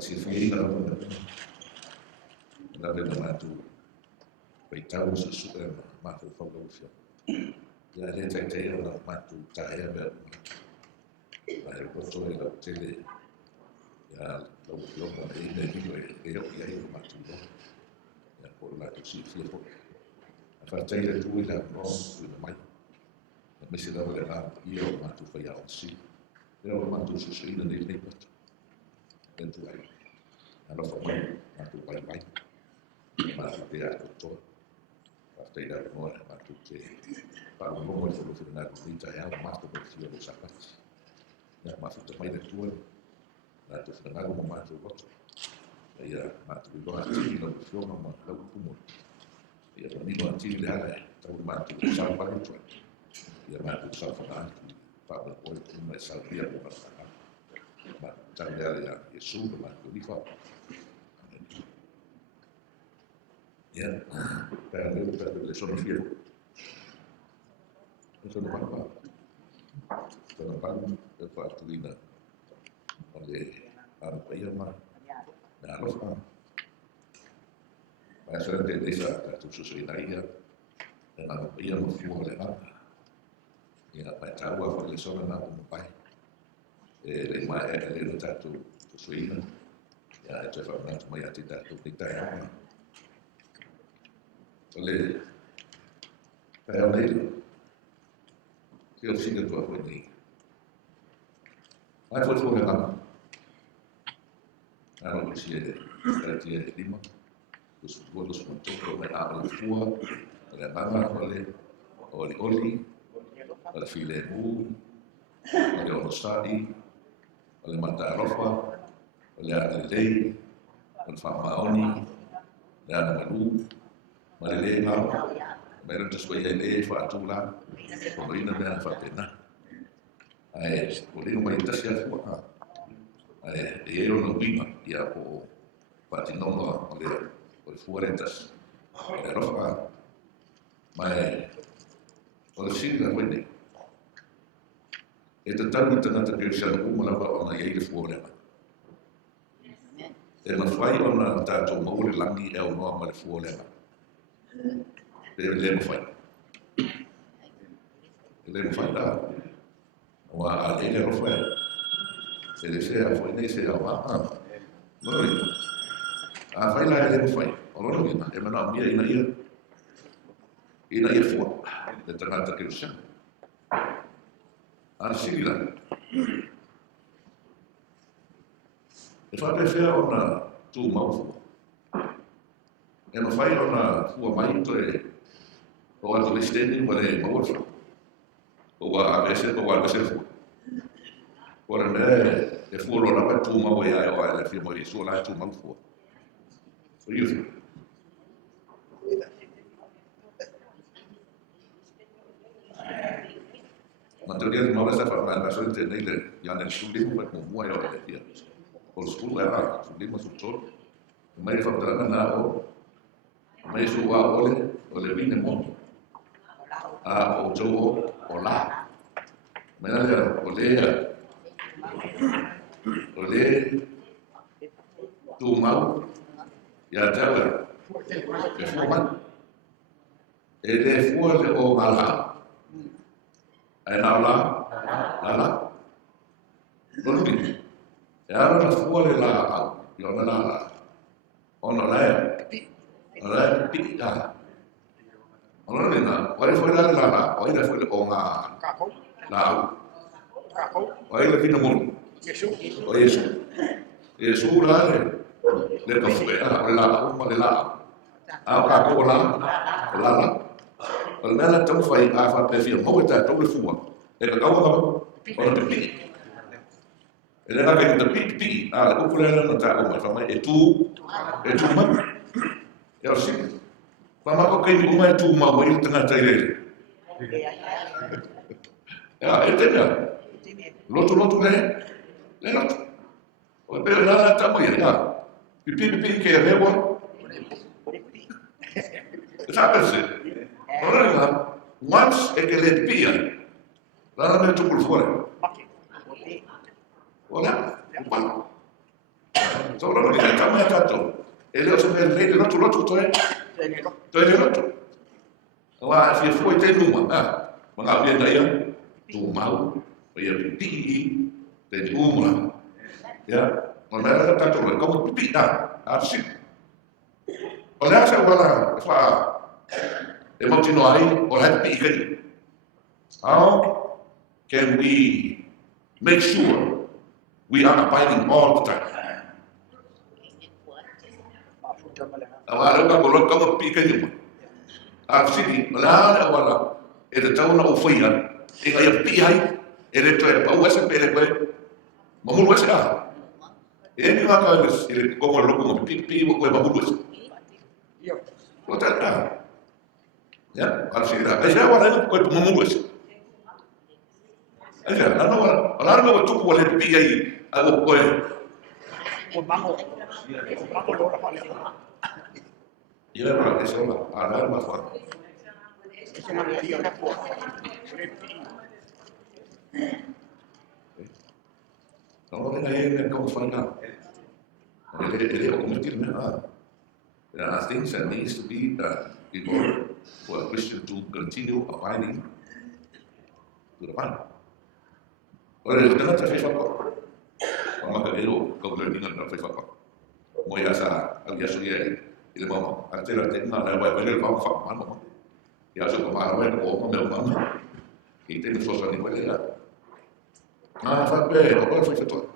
si fui na le matu pe tau su matu fausia ya le te na matu tae be ai ko so la tele ya lo mo le le yo ya matu ya por la que si fo fa te tu la no mai me se dava la io matu fa ya si pero matu su ina le le dentro ai allora fa mai matu pai pai matu te a to Partei da memória, mas porque para o bom solucionar o dia é o mais possível dos sapatos. Mas também da tua, na tua final o mais o outro. Aí a matu do antigo não funciona, mas não como. E a mim o antigo já é, então o matu do sal para o outro. E a matu do sal para para o outro, mas sabia como para mas também já é super, mas o uniforme. Ya, pero sono fiero. Sono papà. Sono papà per farti lì oleh apa ma na rofa. Ma sono de desa tu susuinaria na apa mo fu oleh na. Ya pa tawa fa le sono na mo pai. Le mai le tatu susuina. Ya te fa na mai atita tu kita ya. Oleh kayak oleh kau sih tu apa ni? Apa tu orang? Kalau mesti ada dia lima, terus bolos untuk orang tua, orang mama oleh oli, oleh filemu, oleh orosadi, oleh mata rofa, oleh alei, oleh famaoni, dan malu. Malele ngau, meron tas kuya ile fatula, pagina na fatena. Ay, kuling malitas ya ko. Ay, ero no bima ya po patinongo ole ole fuerentas. Pero fa mai ole singa wende. Ito tamu tanata kirsiya ko mala ba ona yeye fuore. E ma fai ona tato mo langi e ono ma fuore. Le fai. Le fai da. Wa a ele lo fai. Se le sea foi nei se va. Noi. A fai la le fai. Allora mi e ma no mia ina ia fu. Le tanata che usa. Arsila. E fa per fare una tu mau. E non fai una tua maite o adolescente ma le morfa o a veces fu ora ne e fu lo la tu ma vuoi o la firma di sola tu ma fu so io ma tu che ma basta fare una solita nelle ya nel studio ma con vuoi o le via o studio era studio su tutto mai fa tra na mai su ole vine mo a o jo o la me la ole tu mau ya tawa e fuman e le fuole o mala e la non mi e allora fuole la io non la ona la Ora picca. Allora nena, quale foi la, ora foi o nga. La. Ora le fino mun. O Yesu. Yesu la le to foi la uma de la. A ka ko la. O nela tão fai a fa pe fio, mo ta to le fua. E ka ko ora te picca. E le ha che te picca. Ah, o quella non ta o ma e tu ma ya sih, lama kok kayak rumah itu mau di tengah cair. Ya, itu ya. Lotu le. O pero nada tamu ya. Pipi que rewa. Sabe se. Ora, once é que le pia. Lá não é tu por fora. Olha, So lo ni ka me tato. Ele o se me le lotu toe. Toe le lotu. Wa fi foi te numa. Mga pia ia tu mau. Ia pi te umra. Ya. Ona era tato le como pi ta. Asi. Ona sa wala fa e mo tino ai o ha pi kai. How can we make sure we are abiding all the time? Awala ka bolon ka pi kai ni. Sini, malala wala. E te tau na o whaia. E ka ia pi ai. E re toe pau ese pere koe. Mamuru ese a. E ni waka e le kongo loko mo pi koe mamuru ese. O te a. Ya, ala sini da. E se awa rei koe mamuru ese. E se a, nana wala. Ala rei koe tupu wale pi ai. A o koe. O mango. O mango lora wale. Ia ra e sola, ala ma fa. No, ele como fala. Ele é como diz, there are things that needs to be in order for a Christian to continue abiding to the Bible. Ora, ele não te fez favor. Vamos a ver o como ele não fez favor. Moia sa, aliás, ele mama, até ela tem nada, vai ele vamos falar, mama. E acho que para ver como meu mama, e tem só só nem vai lá. Fa bene, ma poi fai fatto.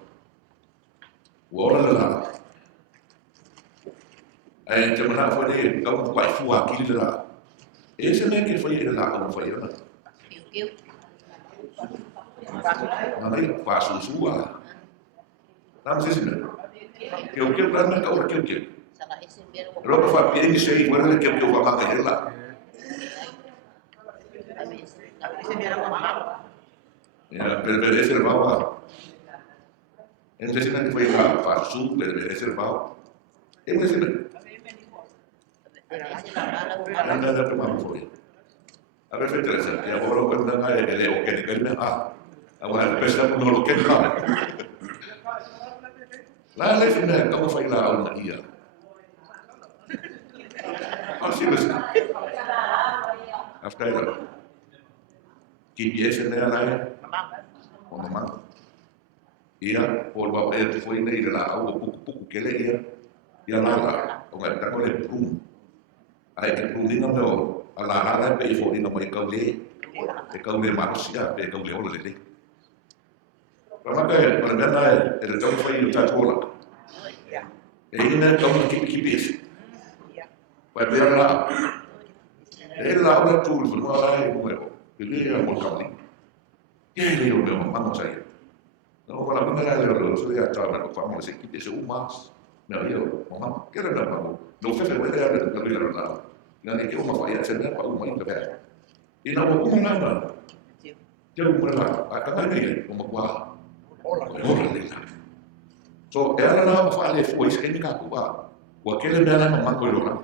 Ora là. Che me la fai come vai fu a chi là. E se ne che fai là come fai là. Ma lei fa su sua. Non si sente. Che prende ora che. Roba fa pieni sei, guarda che va a là. Per reservava. Entonces no fue para su per reservado. Entonces anda da prima foi. A ver fete essa, e agora quando anda ele o que ele agora pensa no lo que lá. Lá ele fina como foi lá uma dia. Assim mesmo. After that. Que viesse lá o mamá. Ia por ba e foi nei lá o pouco que ele ia lá o vai tá com ele prum ai que prum não meu a lá pe foi não mai caule e caule marosia pe caule o le para que para ver ele já foi o tatola e ainda como que pense vai ver lá ele lá o tudo não vai como ele é muito caule e ele o meu vamos aí. No, para primera vez lo soy a trabajar con familias y que se más me dio mamá qué era mamá no fue de ver de la verdad la que uma falla se me para uma ainda bem e não como nada que eu por lá a cada dia como qua hola so era na falla foi isso que me cacua o aquele dela mamá coisa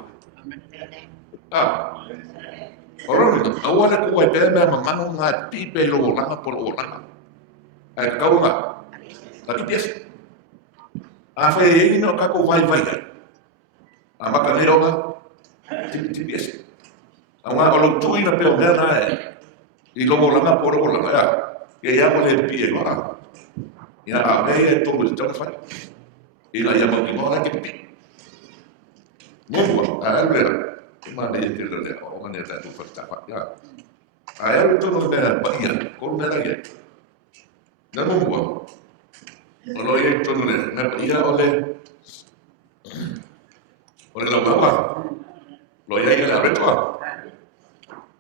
agora que vai ver mamá não há pipe lo lá por lá kau nga lagi biasa apa ini no kako vai maka nero nga ti biasa awa kalau tu ina pe ngana i logo langa por langa ya boleh pie ora ya ave to le tona fa ila ya mo ngora ke pi mo albera ma de tirare o ma ne ta tu fa ya ayar to no be baia ko me la ya não vou. Olha aí, tu não é? Ia olhe la mama. Olha aí que la retua.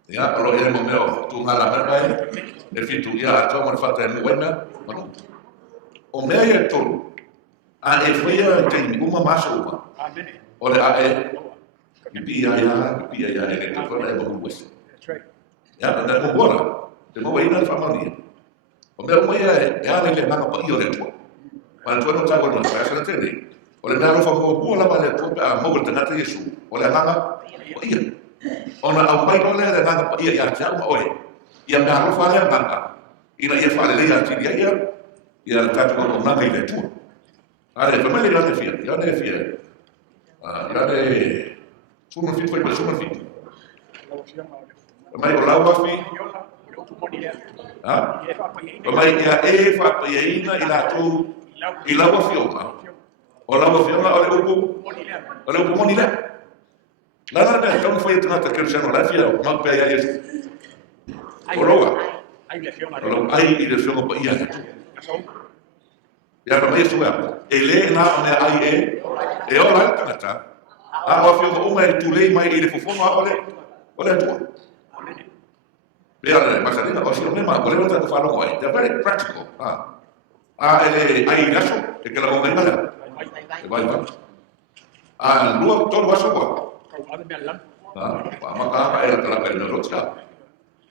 Ya, olha aí meu, tu ngala merda. Defi tu ya, tu mau fazer no wena. O meu é tu. A e foi a tem uma massa uma. Olha a pia ya ele tu foi a bom gosto. Ya, não vou. Te vou ir na família. O meu mãe é a lei na pa io dentro. Mas tu não tá com nós, essa não tem. Olha na rofa com boa lá para tu a mover de nada isso. Olha lá, ia. Ona au mai olha na nada pa ia já uma oi. Ia na rofa lá nada. E na ia fala lei a ti ia tá com nada aí dentro. Ale, fa mai le fia, ya ne fia. Ya ne suma fit foi suma fit. Mai o lawa fi. Ah? Mai ya fa pa ya ina ila tu ila wa fi o ma. O lawa fi ma o upu. O le upu moni le. La então foi tanta que já não lá fia, ma pa ya yes. O lowa. Ai ile fiona pa ia. Ya pa mai suya. Ele na me ai e ora tata. A o fio uma e tu lei mai ile fofo ma ole tu. Bea masalina o fio nema ole não tá falando coi. They're very practical. Ele ai gaso que la bomba ngala. Vai. Luo todo vaso qua. Maka era tala perna rotsa.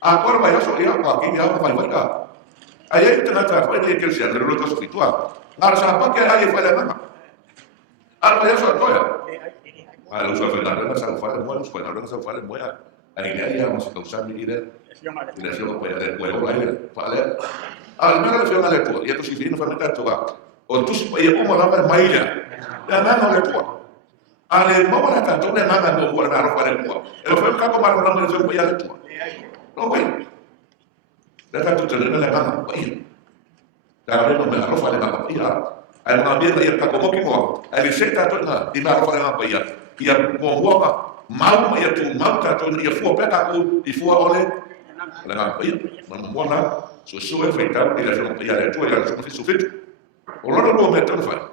Agora vai aso ia qua que ia vai cá. Aí tata foi de que se andou lo to spiritual. Nada sa pa que aí foi la mama. Vai aso toya. Lo so Fernando non sa fare mo lo spagolo non sa fare mo ya. Aí ia mo sa usar mi dire. Le fio poi del quello vai fare. Almeno le fio na letto. Io si fino fa metà toga. O tu si poi come la mai ya. Ya na le tua. Ale mo la tanto ne na mo guarda ro fare mo. E lo fai capo ma non le fio poi ya tua. No poi. Da tanto te ne la mama poi. Da non me la ro fare ma poi ya. Ai ma bien ia ka ko mo. Ai seta to na di ma ro fare ma poi ya. Ia mo waka mau ia tu mau ta to ia fu peta ku i fu ole la ma ia ma mo na so e feita ia so ia le tu ia so fi fit o lo lo me to fa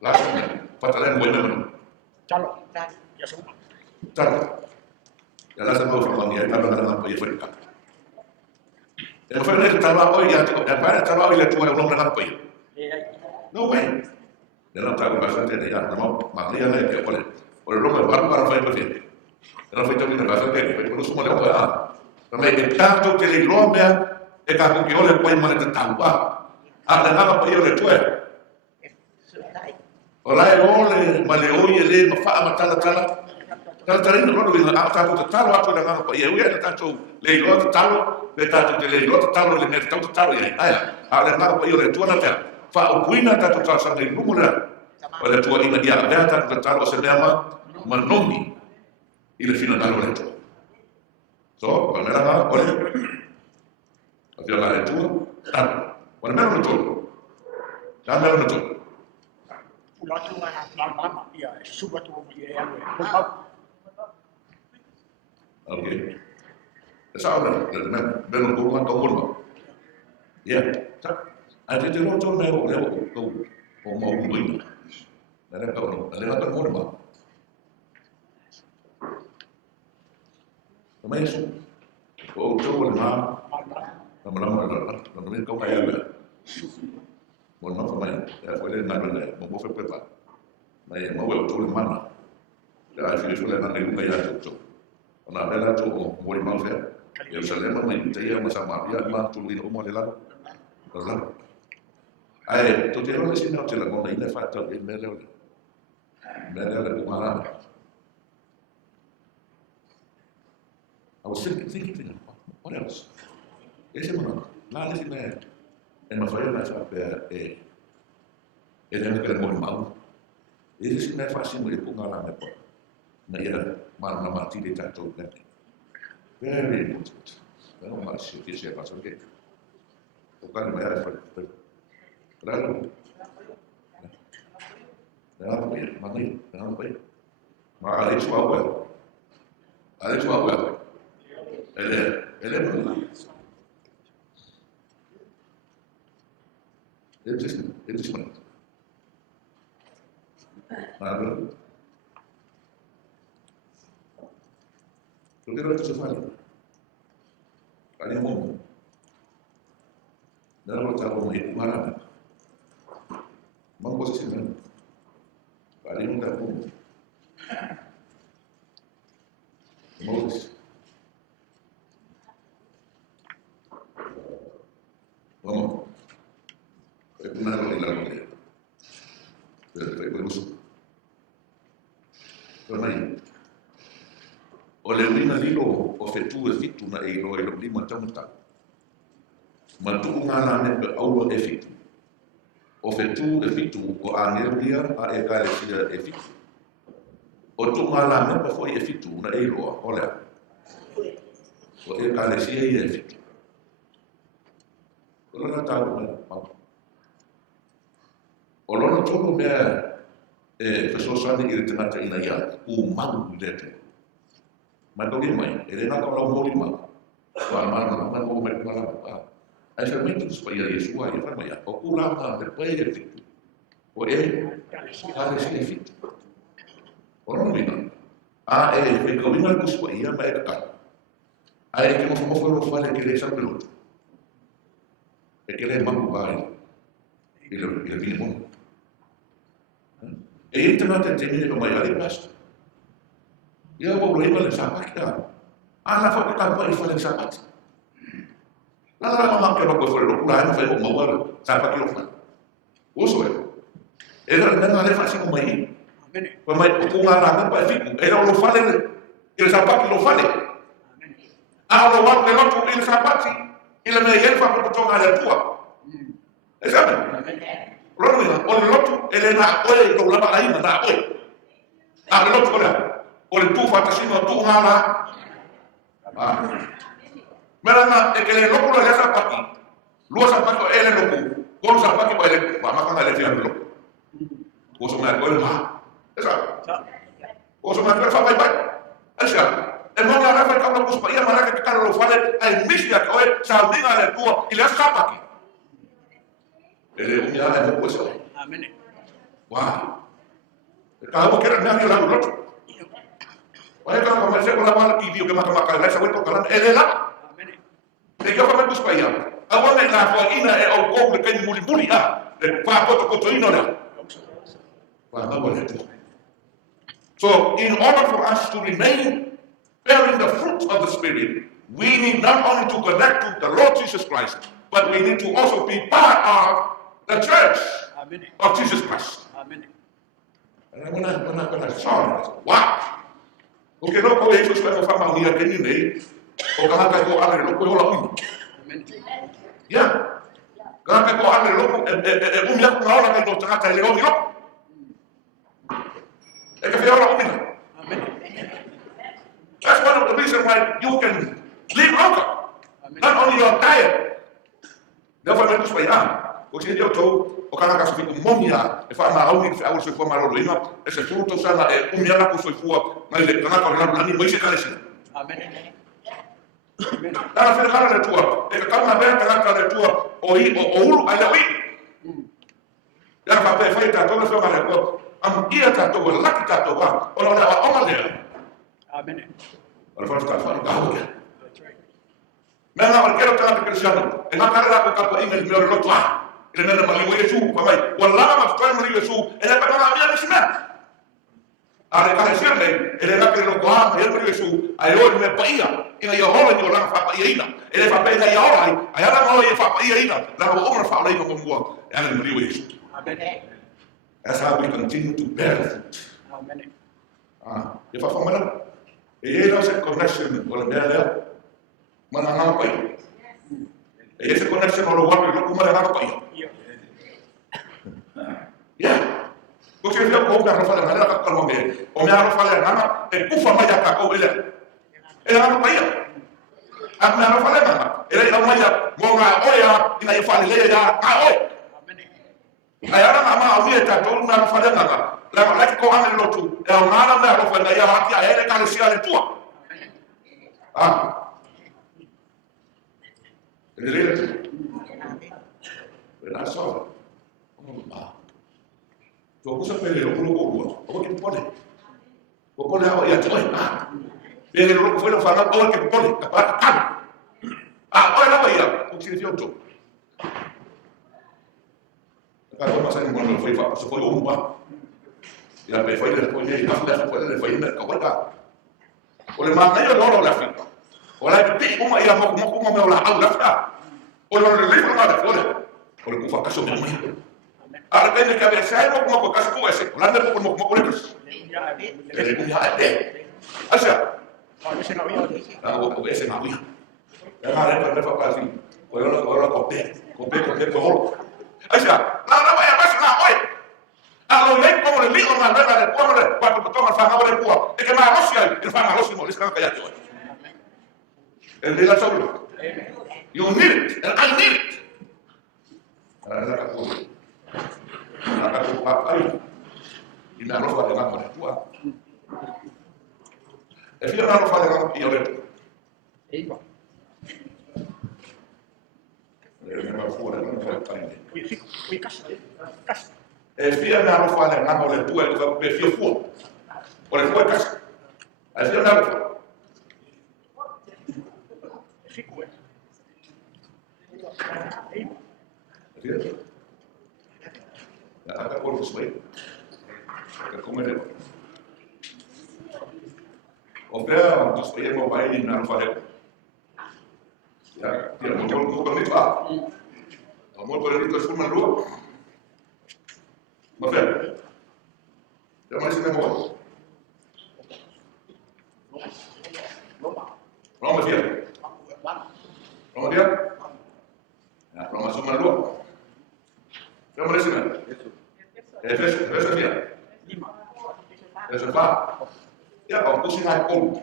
la so fa ta le mo no chalo ya so chalo ya la sa mo fa ni ta la ma ia feita e fa ne ta ba o ia to e pa ta ba o ia tu o no na pa ia no way ya no ta bastante de ya no ma ia le que ole o lo me va para fare così. Non fai una cosa che per questo modo qua. Ma è tanto che l'uomo è capo che ora poi male tanta. Alla nava poi io le tue. Ora è ole ma le oie le ma fa ma tala. Tala non lo vedo a tanto talo a quella nava poi io era tanto le lo talo le tanto che le lo talo le metto tanto talo e alla nava poi io le tue na te. Fa o cuina tanto talo sa del numero. Ora tu ina dia aberta tanto talo se chiama ma nomi il fino da letto. So, quando era ora abbiamo la lettura, quando era lettura. Da me era lettura. La tua mamma via, suba tu via. Ok. Sa ora, bello tu quanto curva. Sa. Anche te lo torno o mo un buino. Era per curva. Come eso? O yo le ma no me toca ya ver. Bueno, no fue ya fue el nano de mo fue prepa. Me mo veo todo el mano. Ya si eso le dan ningún ya todo. Una vela todo muy mal fe. El salema me intenta más amar más tú y como le lado. ¿Verdad? Ay, tú tienes que decirme que la cosa es falta de medio. Medio de kumara. I was thinking, what else? Ese mono, la decime, en la falla la sabe, ele que era mal. Ese se me faz muito com a lama por. Na era, mas na matilha tá todo bem. Very important. Não mais se fizer para saber. O cara me era foi. Claro. Não vai, não vai. Mas Alex Paulo. Alex Paulo. Ele é bom. Ele disse bom. Agora, eu quero que você fale. Kali bom. Não vou estar com ele, maravilha. Vamos conseguir, né? Kali não está bom. Moses. Vamos. Es una realidad. Pero Ramai. O le urina lilo o fetu e fitu na e lo lima tamuta. Ma tu ngana ne pe aulo e fitu. o fetu e fitu o anelia a e kalesia e fitu. O tunga la mepa foi e fitu na e roa, ole. O e kalesia e fitu. O lona tau mea pau. O lona tolu mea e fesosani i le tangata ina ia, u mau i lete. Mai toki mai, e le naka o lau mori mau. Wa mana mana o me mana pa. Ai se metu spa ia Yesu ai fa mai. O kula ma de pai e fitu. O e kalesia e fitu. O no mina. A e me ko mina ku spa ia mai ka. Ai ke mo fo fale ke le sa pelota. E ke le mamu vai. Il vimo. E internet e teni ko mai ali pasta. Ia o problema le sapaka. Ana fa ka pa i fa le sapaka. La ma ke ko fo lo kula na fa mo mawara. Sapaka lo fa. Uso e. Era nanga le fa si ko mai. Kwa mai ko nga na pa fiku. Era lo fa le il sapaka lo fa le. A lo wa le lo il sapaka. Il me yen fa ko tonga le tua. Esatto. Allora, o il lotto e le na o do la ai na o. Ah, il lotto ora. O il tu fatta sino tu ngala. Ah. Mera e che le lotto le sa pati. Lo sa pati e le lotto. Con sa pati poi le ma ma le fiamlo. O so ma ko ma. Esatto. O so ma fa vai vai. Esatto. E mo nga rafa ka ko spa ia mara che ka lo fare ai misia ko sa dinga le tuo il sa pati. Ele umia e mo so. Amen. Wow. Kalau kira nang yo lalu lot. Wala ka ko mase ko la wala ki dio ke maka maka la sa weto kala ele la. Amen. E ka fa me spaya. Awa me la fo ina e au ko ke muli muli a. E fa ko to ino la. Wa ma wala to. So in order for us to remain bearing the fruit of the Spirit, we need not only to connect to the Lord Jesus Christ, but we need to also be part of the church of Jesus Christ. Amen. And when I saw it, wow. Porque no puede eso ser una fama unida que ni ley, o cada vez que abre loco yo la uno. Ya. Cada vez que abre loco, un día una hora que no trata de león y loco. Es que yo la uno. That's one of the reasons why you can live longer. Not only your diet. Therefore, when you say, o que eu tô, o cara que fica momia, e faz na aula que faz o seu forma rolina, esse fruto sana é minha com sua fua, mas ele kana com lá nem vai se carecer. Amém. Tá fazendo cara de tua, e que na ver cara de tua, o ulu ale oi. Já vai para feita toda forma de tua. Am ia tá to lá que tá to va. O não é uma dela. Amém. Ora faz tá falando da Mas não quero estar cristiano. E na cara com capa email meu loto ah. Ele não é mali Yesu, papai. Wallah mas foi mali Yesu. Ele é para a minha missão. A recarrecer ele não quer loto ah, ele mali Yesu. Aí eu me paia. E aí eu olho e eu lá fa paia ina. Ele fa paia aí ora. Aí ela não ia fa paia ina. Lá o homem fala aí como boa. Ela mali Yesu. Amém. That's how we continue to bear fruit. Amen. Ah, e fa famana. E ele não se connection com a minha mana ngapa pai. Ese connection no lo guardo lo kuma ngapa pai. Ya. Porque eu vou dar para falar na calma me. O me aro falar nada, e kufa mai ka ko ele. Ele ngapa pai. A me aro falar nada. Ele não mai mo nga oya ina ifale le ya a oi. Amen. Ayara mama o me ta to na falar nada. La que ko ame lo tu. E o nada me aro falar ya hati a ele ka le sia le tua. Ah. Vedete? La so. Ma. Tu cosa per lo culo? O che pone? O pone a ya toi. Ah. Viene lo fuera fare o che pone. Ah. Ah, ora vai ya. O che fiotto. Acá ma sai quando foi fa, se foi un qua. Ya me foi le pone e café foi le foi merca guarda. O le ma io loro la finta. Ora ti uma ia mo me la aula fa. O le livro ma da fora. O le kufa kaso mo. Ara bene ka versa mo ko kaso ko ese. La ne mo ko le kus. Le ku ya de. Asa. Ese no había. Ah, o ese no había. Ya ma le fa pa así. O lo ko pe. Ko pe ko. Aisha, la vai a pasar la hoy. A lo lei como le ligo na rena de pobre, cuando toma fanga de pua. E que ma rosia, el fanga rosimo, les kan kaya hoy. El de la solo. You need it, and I need it. Ada aku. Aku apa? Ini rofa de la pua. E fio na rofa de la pua, io Eikä. Kui kas. E fia na rofa de la pua, tua pe fio fu. Ora foi cas. A fio na rofa. Fiku. Ya, ada por sesuai. Que comer. Opera, nós podemos vai na rofa de. Ya, tira muito por ali lá. Amor por ali tu forma rua. Mas é. Já mais nem morre. Vamos ver. Vamos ver. Ya, vamos sumar rua. Vamos ver. Essa dia. Essa va. Ya, vamos cozinhar com.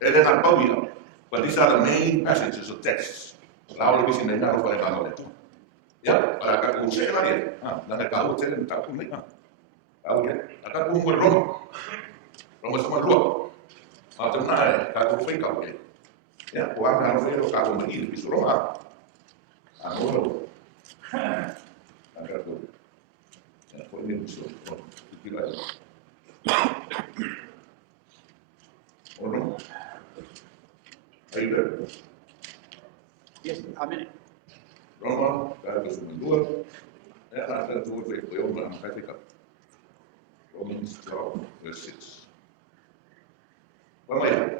Ele na pausa. But these are the main passages of texts. La hora que se me da para el valor. Ya, para que usted la bien. La de cada usted está conmigo. Ahora, acá con un Roma. Roma es como Roma. Ahora nada, acá con fue cabo. Ya, pues ahora no fue cabo me ir, piso Roma. Ahora. Acá con. Ya, fue bien piso. ¿O no? Are you there? Yes, amen. Roma, daar is een door. En dan gaat het woord weer voor jou, dan gaat ik op. Romans 12, vers 6. Vamos allá.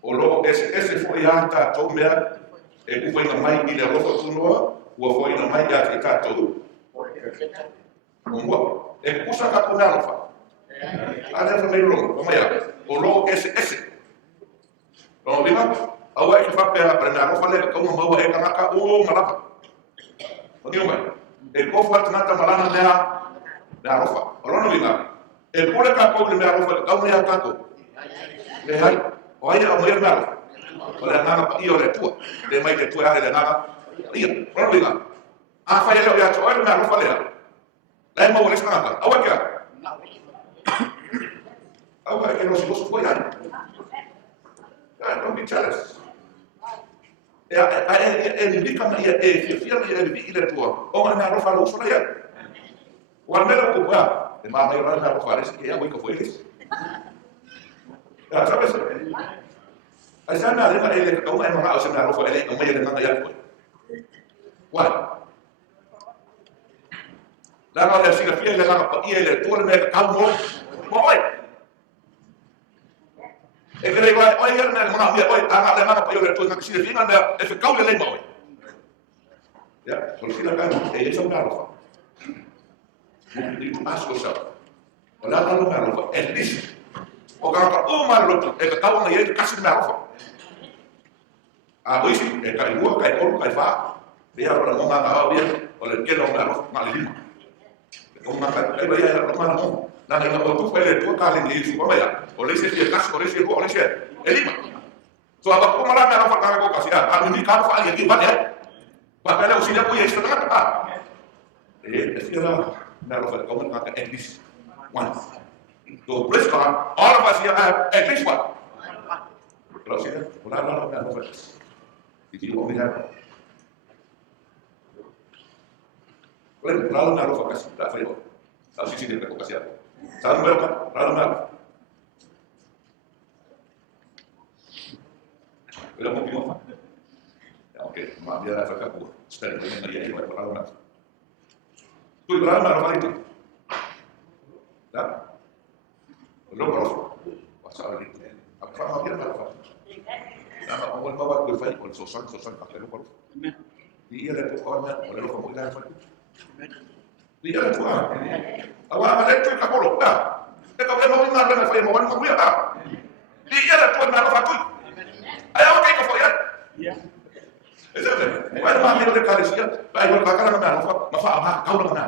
Olo, ese foi a tatou mea, e foi na mai i le rofa tunua, ua foi na mai a te tatou. Mungua. E kusa ka kuna rofa. Ana fa mai Roma, vamos allá. Olo, ese. Vamos ver? Awak itu fakir pernah aku falek kau membawa ikan akak malapa. Bagaimana? Kau ternyata malah dah rofa. Orang nak bilang, boleh kau ni rofa kau ni aku. Lehai, awak yang mau oleh nama iyo le tua. Dia mai le tua ada nama. Iya, orang bilang, apa yang dia cakap ni rofa leh. Lain mau boleh sekarang. Awak ya? Awak yang harus bos kau ya. Don't be jealous. Indica Maria fia Maria ile tua. O na rofa lo sura ya. Wa mela ko ba. E ma mai na rofa res que ya voy ko foi isso. Ya sabes. Asa na le ma ile ko ma ma o na rofa ile ko mai le na ya ko. Wa. La no le siga fia le na pa ile tua me ka mo. Moi. E que le vai, oi era na mona, oi, ana le mana pa yo le tu na que se fina na e ficou le lema oi. Ya, solo si la cara, e eso me arroja. Muito passo só. Olha lá no arroja, é isso. O cara o maroto, e que tava na ele casi me arroja. Ah, hoje é cai rua, cai colo, cai fa. Vea para não mandar o dia, olha que não me arroja, mal lima. Não manda, aí vai a romana não. Na tu fue el tu kali ni su koma ya. Oleh se dia kas, oleh se ru, oleh se elima. So apa ko mala na fa ka ko kasi a ni ka fa ali ki ba ya. Ba ka le usilia ko ya esta ta. Esira na ro fa ko na ka at least one. So praise God, all of us here have at least one. Kalau sih, wala na ro fa. Iki ko ni ha. Lalu na ro fa kasi ta fa yo. Sa sisi ni ko kasi ya. Salam berapa? Salam berapa? Udah mau bingung? Ya oke, maaf dia rasa kaku. Setelah ini dia ini berlalu. Tuh berapa itu? Dah? Belum berapa? Pasal itu. Apa maaf dia berapa? Nama awal bawa berfait, kalau sosan pakai lupa. Dia ada pokoknya, boleh lupa mungkin ada. Dia ada tuan. Awak ada tu kapolo, dah. Kita boleh mau ingat dengan saya mau ngomong ya tak? Dia ada tuan nak apa tu? Ayah okey kau ya? Ya. Itu. Bukan mami ada kali sih. Baik kalau kakak nak apa? fa kau lang na.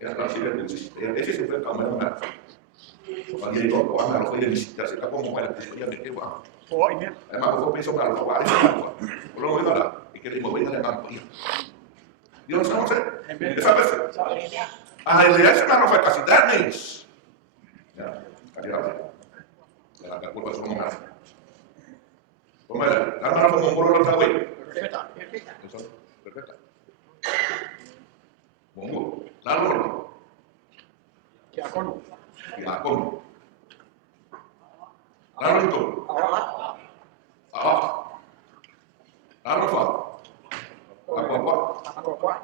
Ya la sila dice, ese se fue kamera na. Pag ito ko ang ako yung bisita sa kapong mo kaya diyan ni Ewa. Oo, ini. Ay mako peso na ako ari sa. Ulo mo ila, ikili mo ila na pa. Yo no sé. ¿Sabes? A iglesia no fue casi 10 años. Ya, adiós. La culpa es como más. ¿Cómo era? La mano como un burro otra vez. Perfecta, perfecta. Eso, perfecta. Bongo, la burro. Diakono. Ya, ¿cómo? La burro. La rofa. La guapa. Apa-apa.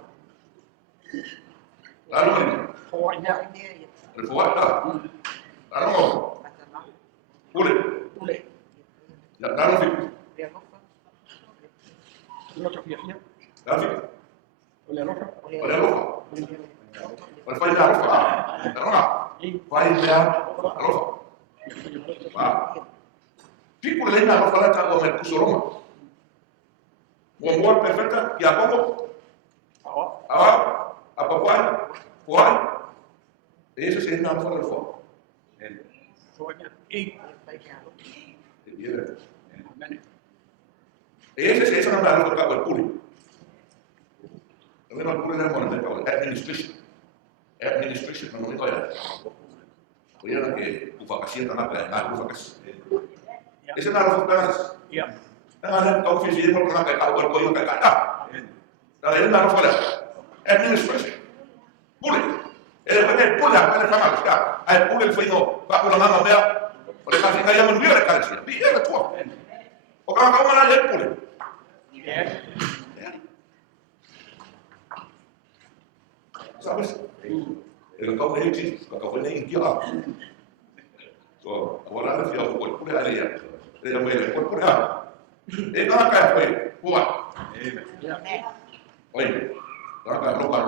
La burro. Oo, ini. El fuerte. La rofa. Pule. Boleh. La rofa. Ini otro viajnya. La rofa. Boleh rofa. La rofa. El fai la rofa. La rofa. Fai la rofa. Va. Piccolo lei la rofa la tago me puso Roma. Buon perfetta, ya como. Ahora, a papá, Juan. Ese es el nombre del fuego. Soalnya. I. Ese es el nombre del fuego, el puri. También el puri es el nombre del administration. Administration, no me digo ya. Oye, era que ufacasía tan apela, nada, ufacas. Ese es el nombre del fuego. Iya. Nah, kau visi dia pernah kayak kau berkoyo kayak kata. Nah, ini naruh pada administration. Boleh. Benar boleh apa yang sama sekarang. Ayat boleh fino. Pak ulang nama dia. Oleh kasih kaya mendia dekat sini. Dia ada tua. Orang kau mana lihat boleh. Sabes? Kalau kau ni sih, kau ni kira. So, awalnya dia boleh ada ya. Dia boleh ada. Itu apa ya? Kuat. Oye, apa ropa.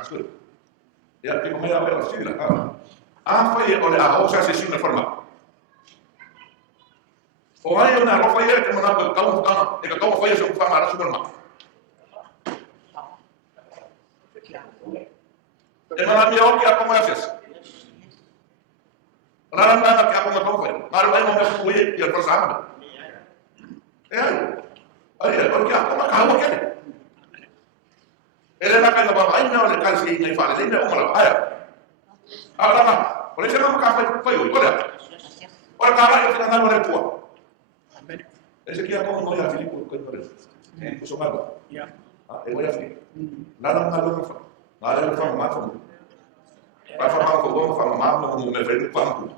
Asal. Ya, tengo media vez así la cara. Fue oleh o sea, se una forma. O hay una ropa ya que me da por cabo kana, que cabo fue eso forma la superma. Hermana mía, ¿qué cómo haces? Orang mana que apa macam fue? Baru ayo mau kuih ya bersama. Ayo, kalau apa macam kau kan? Ele nak kena bawa ayo nak kasih ni faham, ini umur ayo. Apa nama? Boleh saya makan apa? Boleh. Orang kaya itu kan boleh buat. Ese que apa mau ya Filipo kau boleh. Usah apa? Ya. Boleh sih. Nada apa. Nada apa macam. Para falar com o fala mal, não me vem no campo.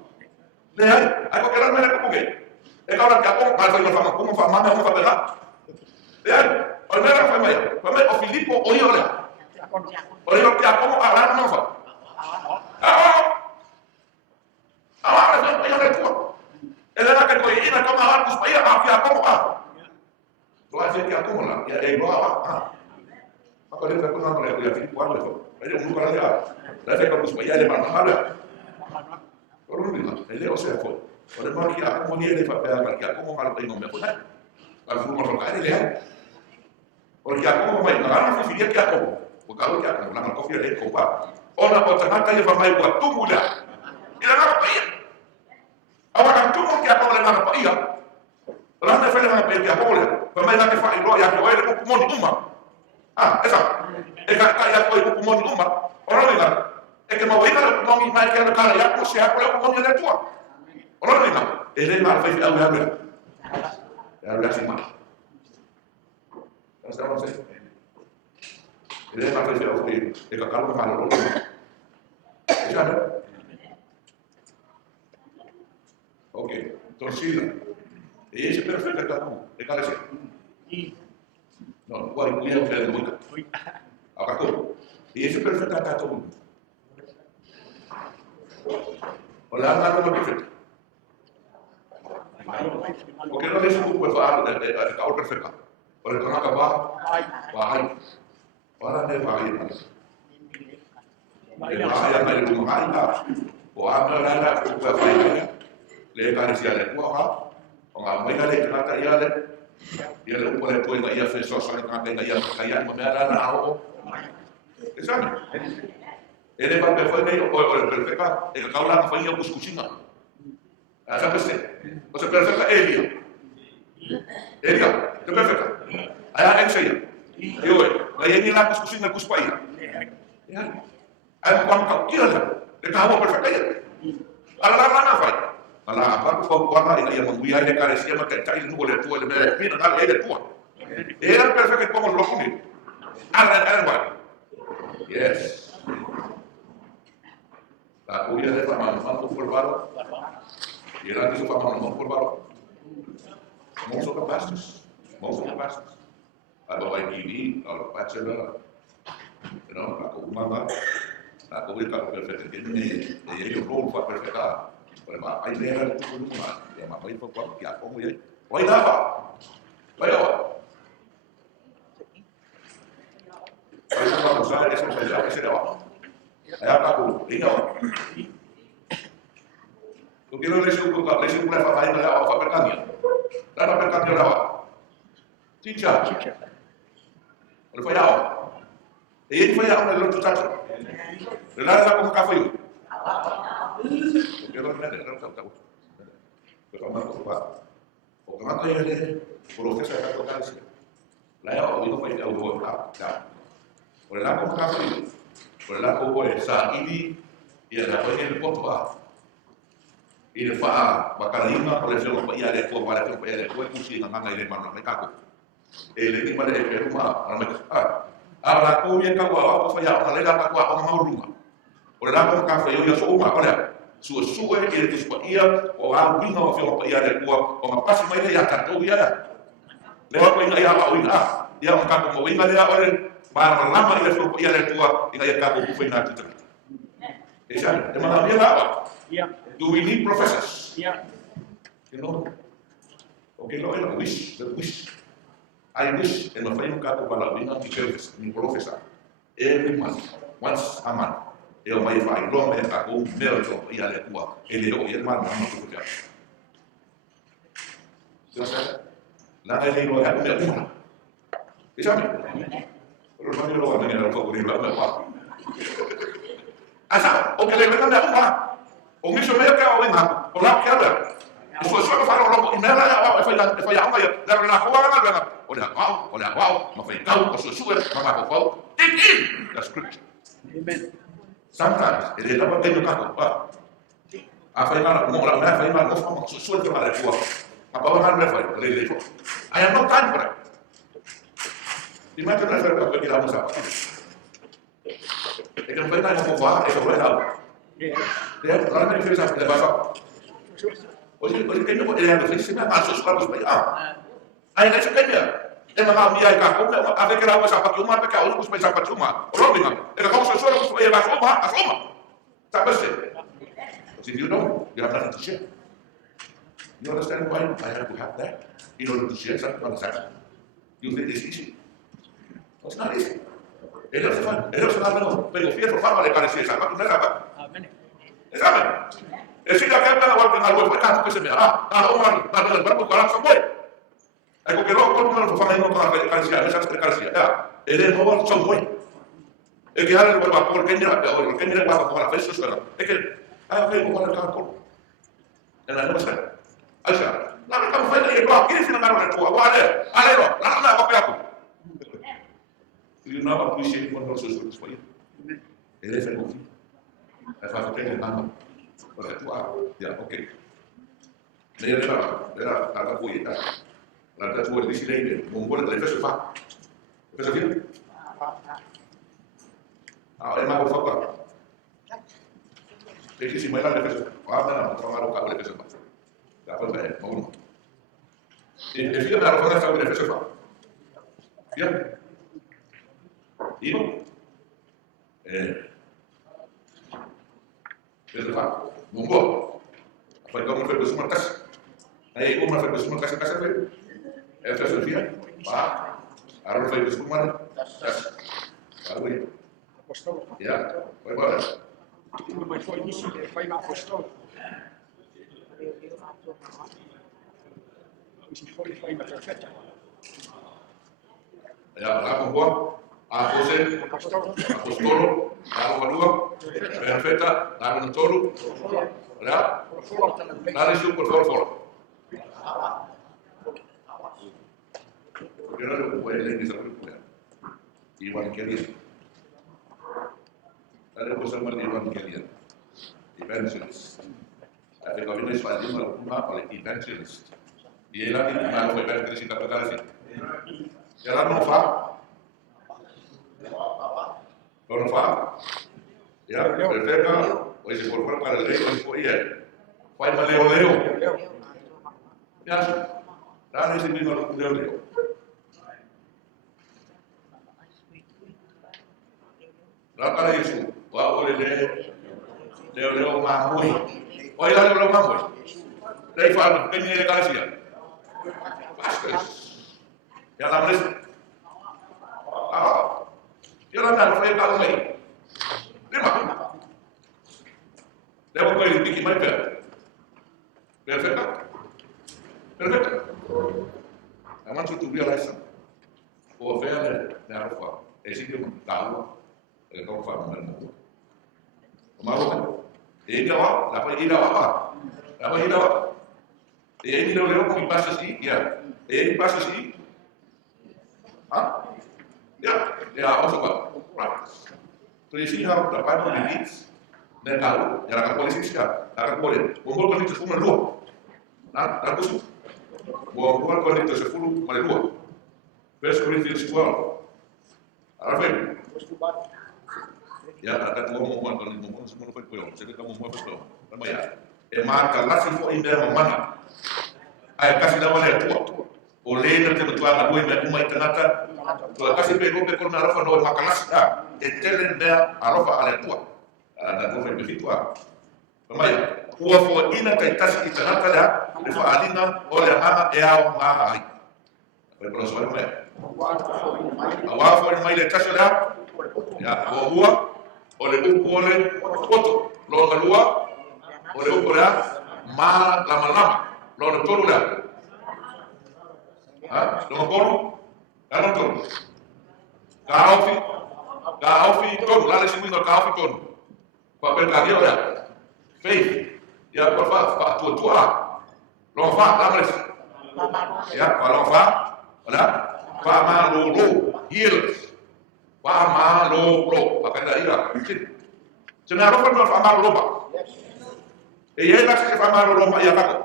Né? Aí qualquer hora me recupere. É agora que a pouco, mas eu falo como fala mal, não fala nada. Né? Olha, não foi mais. Foi mais o Filipe, olha. Olha que a como falar não fala. Mas eu não recupero. Ele era que eu ia como a dos países, a como tu vai ver que acumula, e é igual Agora ele vai com uma mulher, ele fica quando ele é um cara já. Deve que os países ele vai matar. Ele o sea foi. Por eso aquí como ni ele papel porque como mal tem nome foi. Al fumo local ele é. Porque como vai na não fica que como. O cabo que como na cofia ele copa. Ora outra marca ele vai mais o tumula. Ele não vai. Agora tudo que como ele não vai. Lá na frente na pele a bola. Vai mais na que faz loja que ele com monte uma. Essa. É que a coi com monte uma. Ora lá. É que mau ina mau mi mai que cara ya ko se ha ko ko ni tua. Ora ina. Ele mal fez a ver. É ver assim mal. Está não sei. Ele mal fez a ver. É que cara mal. Já. Ok. Torcida. E esse perfeito é cada um. É cara assim. Não, o que é o que é muito. Acabou. E esse perfeito é cada um. Olha lá no perfeito. Porque não deixa o povo falar de caos perfeito. Por isso não acaba. Vai. Para de vai. Vai no mar. O ano era o que vai. Le carecia de tua. O a mãe le trata ya le. Ia le upo le tue nga ia wheso sa nga nga ia kaya ma mea rana ao. E sami. E le pape foi nei o le perfecta e ka kaula ka fai o kuskusinga. A sa peste. O se perfecta Elia. Elia, te perfecta. Aya en seia. Yo, nga ia ni la kuskusinga kuspaia. Ya. Ai kwam ka kira. Le ka ho perfecta ia. Ala rana fai. Ala apa ko kuana ina ia manguia ile kare sia ma tai no le tua le mere pina dal ele tua. Era perfecto como lo kuni. Ala wa. Yes. La cuya de la mano por varo. Y era que su fama no por varo. Most of the pastors. A lo IPV, a lo bachelor. You know, a comanda. A cubrir perfecto. Tiene ellos rol para perfectar. Pero más hay leer el tipo de una. Y más hay poco que a como ya. Hoy nada. Vaya. Hoy no vamos a ver eso que se le va. Allá está tú, y no. Tú quieres leer un poco, leer un poco de la hoja percania. La percania la Chicha. El fallado. Y él fallado en el otro tacho. Le da como café. Yo no me lo pero más ocupado. Porque más que él, por lo que se ha tocado, la he oído fallado o ya. Por el agua café. Por el agua por esa y el agua en el poto y le fa bacalina por el cielo para ir por para que para el cuerpo si no manga y le mano me cago el equipo de Perú no me ahora como bien cago abajo falla una lega para cuá una ruma por el agua café yo ya sou uma olha sue e ele disponia o a vinho o fio para ir al cuá o uma passa mais já tá todo ya le va a ir a oina ya un cago como venga de ahora para lama y le fue para ir al cuá y ya cago fue na tudo esa é uma minha lá. Do we need professors? Yeah. You know? Okay, no, I wish. I wish, and my friend got para la vida mi professor. Every month, once a month. Eu mai fai, lo me ta un mero e ale tua. E le o irmão não tu já. Você lá ele não é uma. Isso mesmo. Pero no lo van a mirar todo el lado. Asa, o que le vengan de uma. O miso meio que é o lima, o lá que era. Isso só que fala logo, e não era foi a uma, era na rua na olha, não foi tal, o sua, mamá por in the scripture. Amen. Sometimes ele dá para ter no carro, a foi mal, não lá, foi mal, não foi sua de mal de rua. A boa mal me foi, ele falou. I am not time for it. Imagina a coisa que dá música. Ele não foi nada como vá, ele foi lá. Dia orang ni filsafat dia bahasa. Oleh kena buat dia ada filsafat masuk sekolah supaya ai nak sekanya. Dia mengambil ai kau, apa kira apa siapa cuma pakai orang supaya siapa cuma. Orang bilang, "Kalau kau sesuatu supaya bahasa rumah." Tak bersih. If you don't, you have nothing to share. You understand why I have to have that in order to share something on that? You think it's easy? It's not easy. Ellos se van, pero fierro fama de parecer, ¿sabes? No era para. ¿Saben? Es decir, acá está la vuelta en algo, que se me hará. El barco colapsa, güey. Hay que no, no fama no con la carencia, esa es la carencia. Ya, el no son güey. Es que ahora el vapor, que ni el vapor con la fe, eso es verdad. Es que hay que ir con el campo. En la noche. Ahí está. La verdad, fue de ir, ¿quién es el mano de tu agua? Alero, la va a pegar. You now appreciate what God is for you. It is a good thing. As I was telling you, but yeah, okay. Era la cuida. La tua disciplina, un po' di fece fa. Fece fino. È ma fa. E che si muove la fece. Guarda, non trovare un cavolo di fece fa. La fa bene, ma uno. E figlio della roba fa di fece fa. Via. Io? Fece fa. Non può. Fai come per questo marcasse. E come per questo marcasse casa per. E fece via. Va. Allora fai questo mare. Allora. Apostolo. Ja, poi guarda. Ma poi dici che fai un apostolo. Si fuori fai una perfetta. Ya, la buah, José, apostolo, la valua, perfecta, la un toro, ya, la de su por favor. Yo no lo puedo leer ni saber cuál. Igual que bien. La cosa más igual que bien. Evangelist. Tapi kalau ini soal ini malah oleh evangelist. Dia lagi malah evangelist kita berkali. Jalan Nova. Nova. Ya, perfecto. Hoy se por para el rey, hoy por ella. Fue más leo. Ya. Dan ese mismo leo. Raka Yesu, wa ole leo mamui. Hoy la leo mamui. Dai fa che mi regalia. Ya la pres. Ah. Ya la da fai ka mai. Lima. Devo poi di chi mai per. Perfetto. Perfetto. I want you to realize something. For fair now for esidio dawa không phải mình mà không ý đó là phải ý đâu là phải ý đâu ý đâu nếu không passa gì ya ý passa gì hả ya also what so you see how the Bible leads nên tahu ya la política la política bukan política semua dua nah terus bukan política semua dua 1 Corinthians 12 Arafin ya kata tua mohon kalau mohon semua foi pelo jadi kamu mohon pelo nama ya mata lasi fo inde mana ai kasi da wala tua o leina te tua na boi me uma itanata to kasi pego pe kona rafa no makalas da etelen da arofa ale tua da tua foi tua nama ya tua fo ina kai kasi itanata da le fa alina o le ama e au ma ai pero so me awa fo mai le kasi da ya o ole upole foto lo kalua ole upole ma lama lo no tolu la ha lo kono ano tolu ka ofi tolu la lesi wingo ka ofi tolu kwa per ka dio ya faith ya por fa tu lo fa la mres ya kwa lo fa wala fa ma lo heals Fama lo, pakanda ira. Sena rofa no fama lo ba. E yeye basi ke fama lo ba ya kako.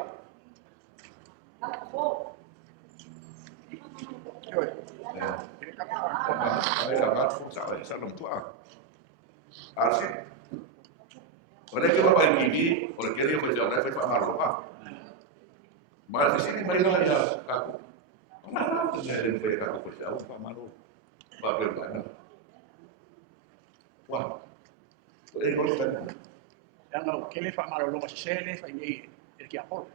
Ai la gat fu sa sa non tua. Arsi. Oleh ke ba ini, oleh ke dia ko ja fa fama lo ba. Mas di sini mai la ya kako. Mana tu saya dia fa kako ko ja fama lo. Ba berbana. Wah, ini kalau kita, yang kini fa maro lo sele fa ni el que apol.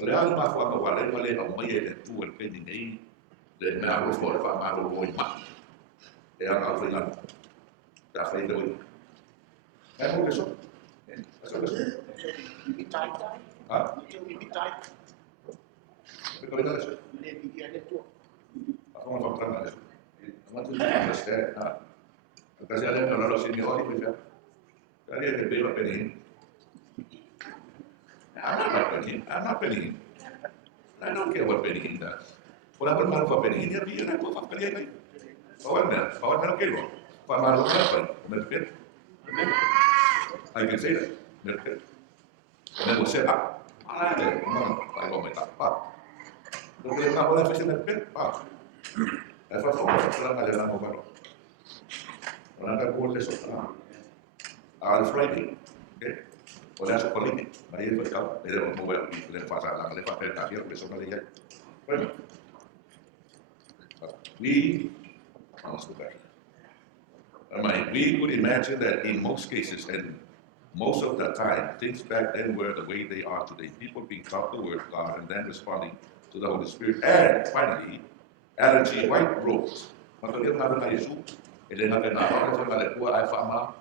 kalau ada apa apa wala orang mai ada tu el que ni dan nak harus buat fa maro lo mak. Yang kalau filan, dah filan tu. Kamu besok, besok. Bitai. Ah, Bitai. Pero nada eso. Le bitai tu. Aku mau fahamkan nada eso. Kamu tu nak Kasi ada yang lalu sini orang itu ya, kali ada bela pening, anak pening, I don't care what pening does. Kalau bermalu apa pening dia biar aku apa kali ini, kawan mana kiri, kawan malu apa, mereka, I can say that, mereka, mereka saya tak, ada, memang, kalau mereka apa, mereka nak boleh fashion mereka, apa, apa orang ada yang mau orang akan boleh soal al Friday, okay? Oleh asal politik, mari kita berkau, dia orang mobile, dia pasal lang, dia pakai kaki, besok kali ya. We could imagine that in most cases and most of the time, things back then were the way they are today. People being taught the word of God and then responding to the Holy Spirit, and finally, allergy white robes. Maka dia mengatakan Yesus. Ele na pena hora de vale tua ai fama.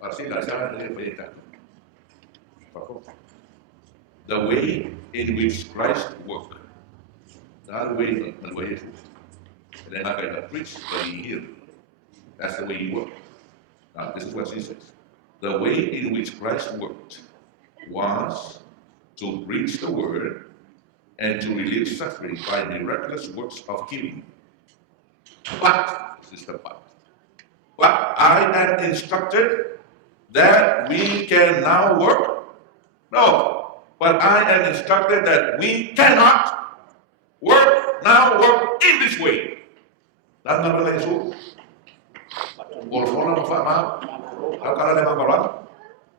Assim la sana de feita. The way in which Christ worked. That way, the way And they're not going to preach what he hears. That's the way he works. Now, this is what she says. The way in which Christ worked was to preach the word and to relieve suffering by miraculous works of healing. But, this is the part, but I am instructed that we can now work. No, but I am instructed that we cannot work in this way. That's not what I do. Or follow the farmer, how can I never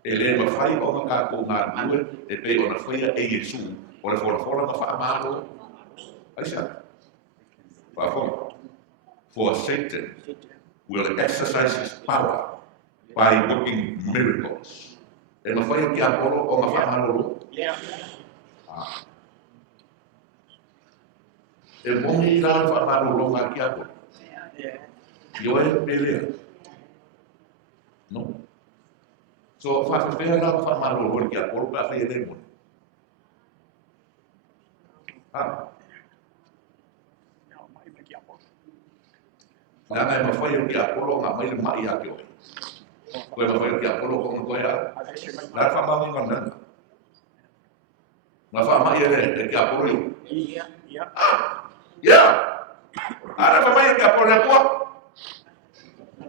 ele ma fai o ka ko ngā nue e pe o na whaia e Yesu o le whora ma wha amaro aisa for Satan will exercise his power by working miracles e ma whaia ki aporo o ma wha amaro e mongi la wha amaro ngā ki aporo yo e pelea no. So, fa la fa malo porque a por pa fe de mon. Na mai foi que a por nga mai mai a que. Ko ma foi que a por ko ko ya. La fa ma ngon nan. Na fa mai ele que a por yo. Yeah. Ara fa mai que a por la ko.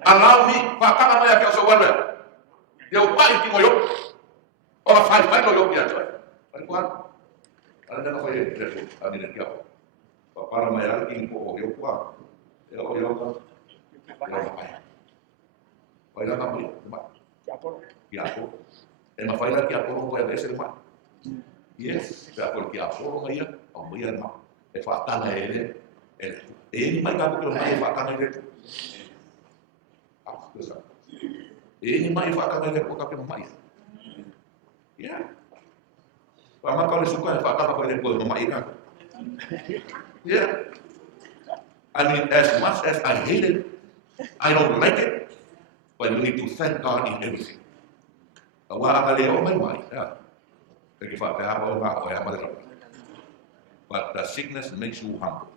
Allow me, fa ka mai que so wala. Yo pai ki yo o fai lo yo ya joy al cual ala na foi de ani na kia para mai al ki ko yo kwa yo pai la mai ma ya ko e ma fai la ki aporo ko e ser ma yes ya por ki aporo mai o mai na e fa ta na ele e mai ka ko mai fa ta na ele ini mai whakanga le poka pe mai. Yeah. Wa ma ka le suka whakanga ko le ko mai ka. Yeah. I mean, as much as I hate it, I don't like it, but you need to thank God in everything. Wa ka le o mai. Yeah. Ke fa pe ha o ya ma. But the sickness makes you humble.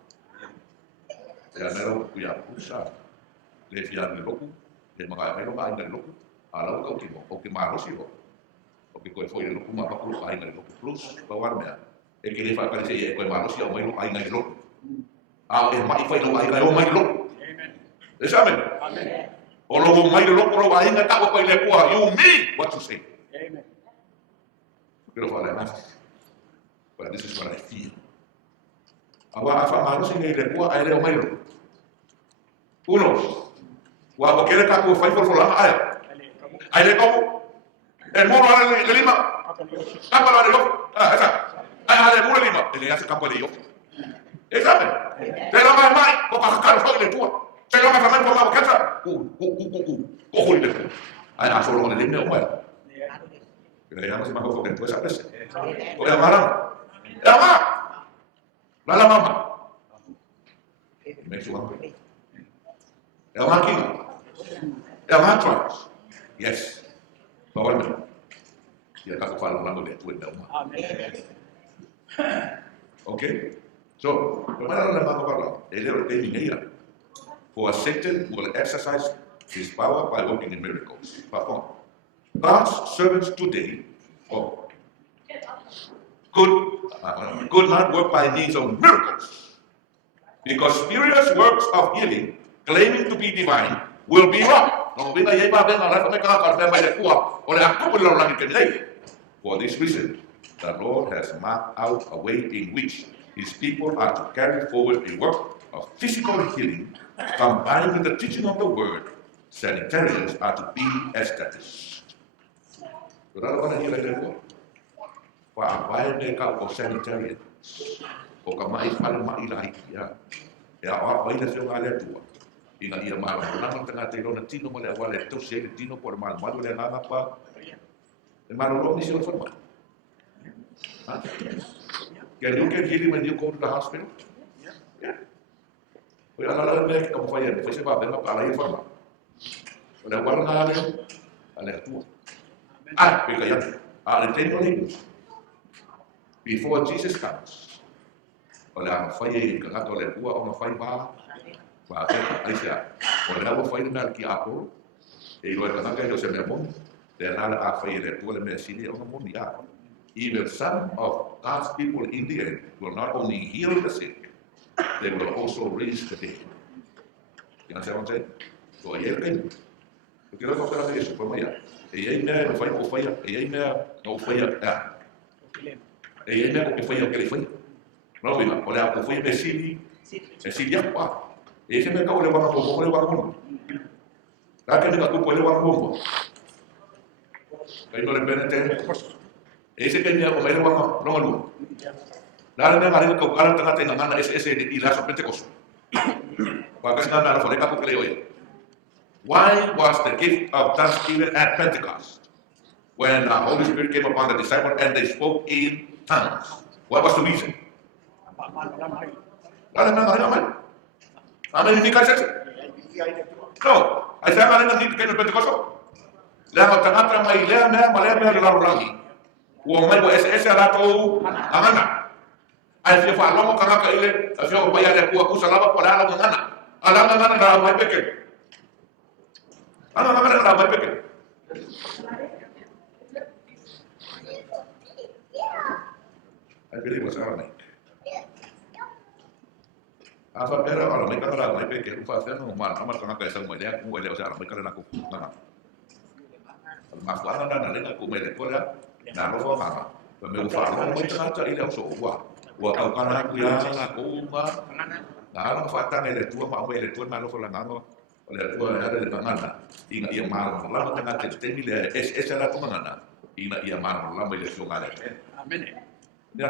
Ya nero ku ya pusa. Le fia ni loku. Le mga pero ka ngai loku ala ko ki mo ki maro si ho o ki ko foi loku ma pa ku ai ngai loku plus pa war me e ki le fa ka se e ko maro si o mai ai ngai loku e mai foi no ai ngai o mai loku amen amen o lo mai loku lo ai ngai ta ko le ku you mean what you say amen pero fa la but this is what I feel awa fa maro si ngai le ku ai le o mai loku uno wa ko kere ka ko fai for la ai le como el mono le lima capa la de yo esa ai ale muro lima le hace campo de yo exacto pero mai ko ka ka fo le tua se lo ma fa ko ma kata ko de ai a solo le lima o mai le llama ma ko que esa vez o le mala la mama me suena el máquina el matras yes bawal ya ka fa la de tu de amen okay so para la mano para el que viene for Satan will exercise his power by working in miracles God's servants today could not work by means of miracles because spurious works of healing claiming to be divine will be wrong. For this reason, the Lord has marked out a way in which his people are to carry forward a work of physical healing combined with the teaching of the word. Sanitarians are to be established. Sanitarians. Ina ia mara nanga tanga te lona tino mo le wale to se le tino por mal malo le nanga pa e malo lo ni se forma can you get healing when you go to the hospital yeah we ala le como falla foi se va ver para ir forma le guarda ale tu porque ya ale tengo libros before Jesus comes ole a falla que gato le pua o no fai ba Wa te aisa. O le hawa fai na ki apo. E lo ka ka yo se me mo. Le na a fai le tu le me sini o mo ya. Even some of God's people in the end will not only heal the sick, they will also raise the dead. You understand what I'm saying? So ayer kan. Porque lo que era eso, pues ya. E aí me fai o fai, e aí me o fai a. E aí me o fai o que le fai. No, mira, olha, o fai me sini. E sini ya pa. E ese me acabo de guardar como le guardo. La que diga tú puedes guardar como. Ahí no le permite. Ese que me comer guardar, no lo. La de la que cara tanga tenga nada ese y la sorprende cosa. Para que se nada la foreca porque le oye. Why was the gift of thanksgiving at Pentecost? When the Holy Spirit came upon the disciples and they spoke in tongues. What was the reason? Amen. No, I say amen ni ke Pentecost. La tanga mai le me la rangi. Wo mai wo ese rato amana. Ai se fa lomo kanga ka ile, a se o pai ale ku salava por ala ngana. Ala ngana na mai peke. Ana ngana na mai peke. I believe was Aramaic. Apa pera kalau mereka orang lain peke rupa saya nomor kanga ka sang mai dia ku ele usah Aramaic kana ku ngana. Masuk ana na lenga ku mele kola na ro fa me ufa no mo tanga tari le so wa kau kana ku ya la ku ma na ana fa tanga le tu ma le tu ma lo fa la ngano le tu ya le ngana inga ia mar la tanga te te le esa la ku ngana inga ia mar la me le so ngale amen ya